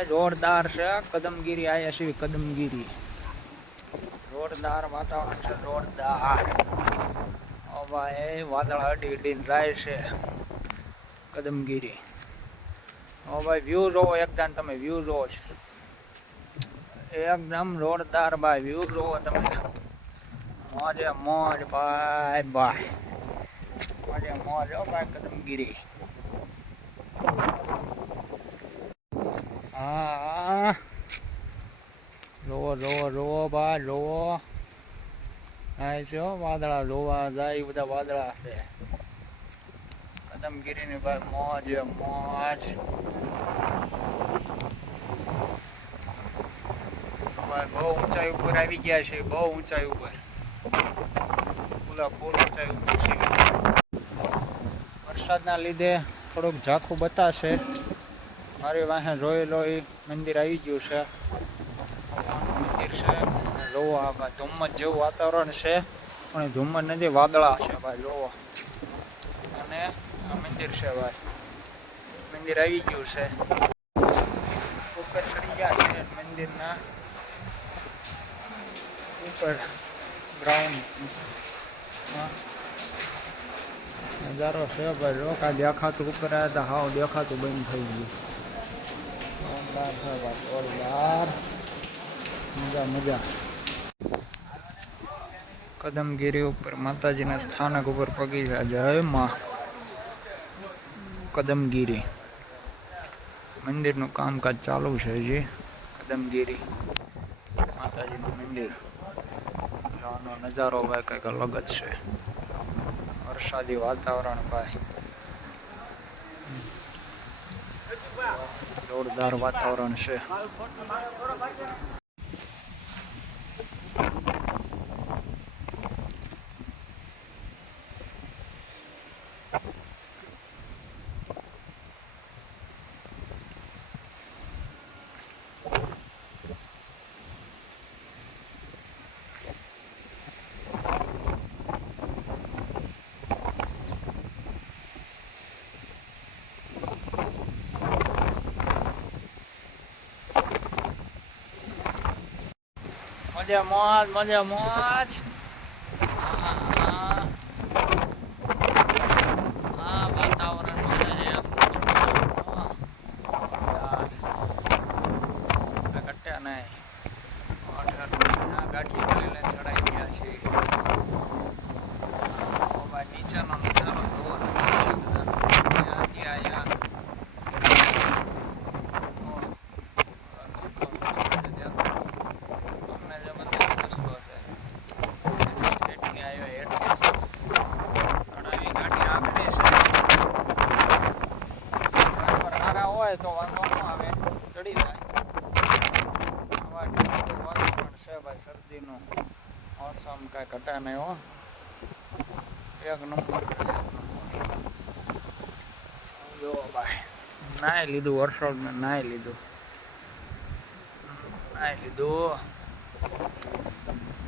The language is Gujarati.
ભાઈ જોરદાર છે કદમગીરી આયા છે કદમગીરી જોરદાર વાતાવરણ છે જોરદાર ઓ ભાઈ વાદળ અડી અડીને જાય છે કદમગીરી ઓ ભાઈ વ્યૂ જોવો એકદમ તમે વ્યૂ જોવો છો એકદમ જોરદાર ભાઈ વ્યૂ જોવો તમે મોજે મોજ ભાઈ ભાઈ મોજે મોજ હો ભાઈ કદમગીરી હા જોવો જોવો જોવો ભાઈ જોવો થાય છે વાદળા જોવા જાય બધા વાદળા છે કદમગીરીની ભાઈ મોજ મોજ બહુ ઊંચાઈ ઉપર આવી ગયા છે બહુ ઊંચાઈ ઉપર ફૂલ ઊંચાઈ ઉપર છે વરસાદના લીધે થોડુંક ઝાંખું બતાશે મારી વાહે જોઈ લો એ મંદિર આવી ગયું છે મંદિર છે જોવો આ ભાઈ ધુમ્મસ જેવું વાતાવરણ છે પણ ધુમ્મસ નથી વાદળા છે ભાઈ જોવો અને આ મંદિર છે ભાઈ મંદિર આવી ગયું છે ઉપર ચડી ગયા છે મંદિરના ઉપર ગ્રાઉન્ડ નજારો છે ભાઈ રોકા દેખાતું ઉપર આવ્યા હતા હાવ દેખાતું બંધ થઈ ગયું જોરદાર છે ભાઈ જોરદાર મજા મજા કદમગીરી ઉપર માતાજીના સ્થાનક ઉપર પગી છે જય માં કદમગીરી મંદિરનું કામકાજ ચાલુ છે હજી કદમગીરી માતાજીનું મંદિર આનો નજારો ભાઈ કંઈક અલગ જ છે વરસાદી વાતાવરણ ભાઈ જોરદાર વાતાવરણ છે મજા મોજ મજા મોજ હા વાતાવરણ ઘટ્યા નહીં ગાડી લઈને ચડાઈ ગયા છે નીચેનો નજારો જોવો ત્યાંથી આયા તો વાંધો ન આવે ચડી જાય આવા વાતાવરણ છે ભાઈ શરદીનું મોસમ કાંઈ ઘટા નહીં હો એક નંબર જો ભાઈ નાઈ લીધું વરસાદમાં નાઈ લીધું